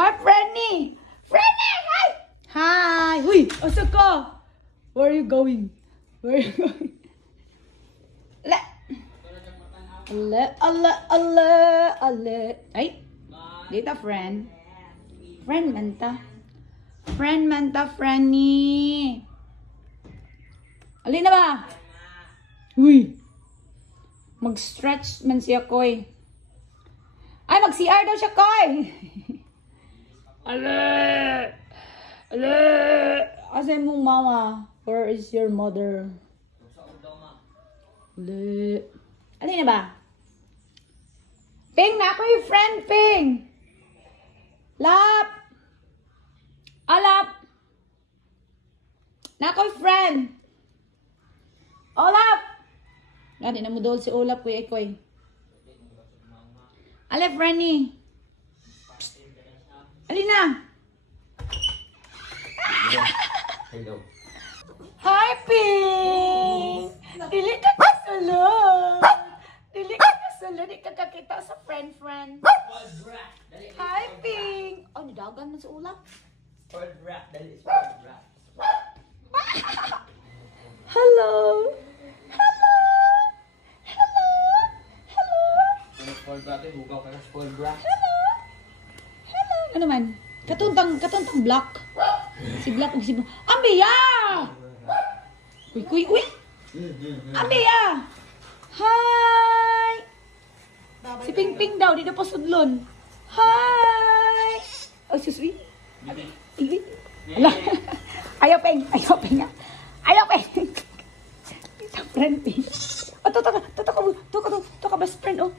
Hi, Franny! Franny! Hi! Hi! Uy! Asa ka? Where are you going? Where are you going? Ale. Ay! Dita, friend. Friend man ta. Friend man ta, Franny. Alin na ba? Uy! Mag-stretch man siya, Koy. Ay, mag-CR daw siya, Koy! Ale! Asa mong mama? Where is your mother? Ale! Alin na ba? Ping, na ako yung friend, Ping! Lap! Alap! Na ako yung friend! Olap! Gani na mo doon si Olap, kuya Ikoy. Ale, Franny! Alin na! Hello. Hi, Ping! Dili ka kasulod! Dili ka kasulod! Di ka kakita sa friend. Hi, Ping! Oh, nidagan man sa ulap. Hello! Ano man? Katuntang black. Si Black o si Black. Ambiya! Uy! Ambiya! Hi! Si Ping daw, di na pa sudlon. Hi! Oh, susui. Ala. Ayaw, Ping. Ayaw, Ping. Isang friend, Ping. Oh, to ka best friend, oh.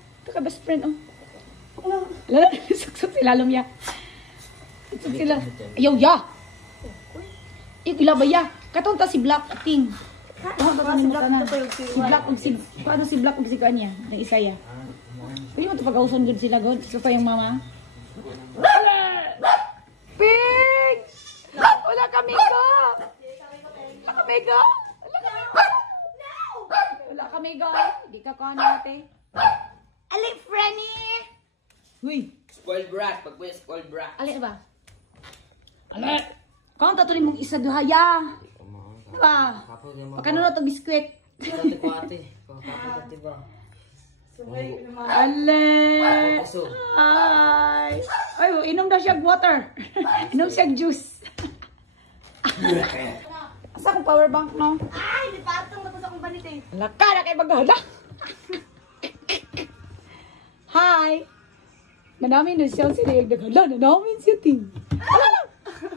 Ala, suksok sila lumya. Suksok sila. Ayaw, ya. Ilabay ya. Katunta si Black, Ting. Si Black og si kanya, ng isa ya. Pwede mo ito pag-auson good sila, God. Sa yung mama. Ping! Wala kami ka! Wala kami ka! Hindi ka ka ate. Ali, Franny! Uy! Spoiled brat. Pagpuya spoiled brat. Ali ba? Ali! Kung tatuloy mong isa duhaya. Diba? Pagkano na ito biskwit? Ale! Hi! Ay, inom daw siya water. Inom siya juice. Asa akong power bank, no? Ay, di patong tapos akong banit eh. Laka na kayo maghala. Hi! Nanamin na siya sila yung naghala. Nanamin siya, Ting.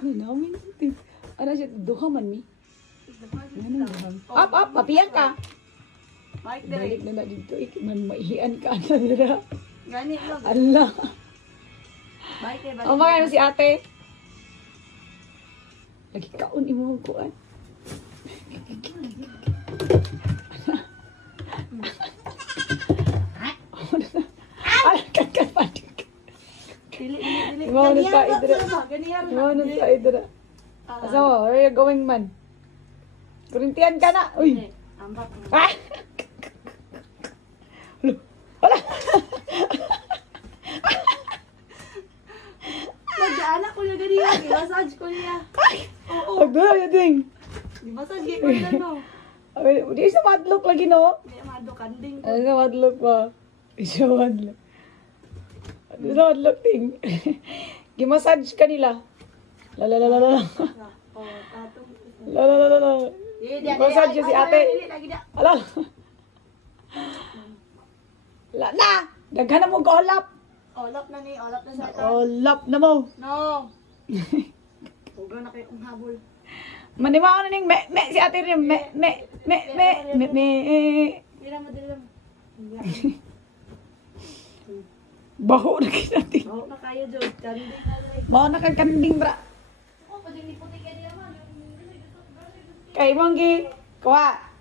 Nanamin siya, Ting. Ano siya? Duha man, mi. Up, papiyan ka. Mike, Balik na dito. Man, maihian ka. Ano Gani, log. Allah. Mike, O, makaya si ate. Lagi kaon imo ang kuan. Ay, kakapadik. Dili. Mo na sa idra. Ganyan. Mo na sa idra. Asa mo? Where are you going, man? Korintian ka na. Uy. Ambak. Ah! Wala. Nag-anak ko na ganyan. I-massage ko niya. Oo. Agda, yun ding. I-massage ko niya, no? Di sa madlock lagi, no? Hindi, madukanding ko. Ano sa madlock pa? Di sa madlock. Di sa madlock, ting. Gimassage ka nila. La. Oh, tatong. La. Massage si ate. Ala. La na. Daghan na mo golap. Olap na ni, olap na sa ito. Golap na mo. No. Huwag na kayo kong habol. Maniwa ko na ning me si ate rin. Me. Dila mo. Baho na kita ting. Oo na kayo, Jod. Kanding na rin. Baho na kang kanding bra. Ako, pwede ni puti ka niya man. Kay monggi. Kuha.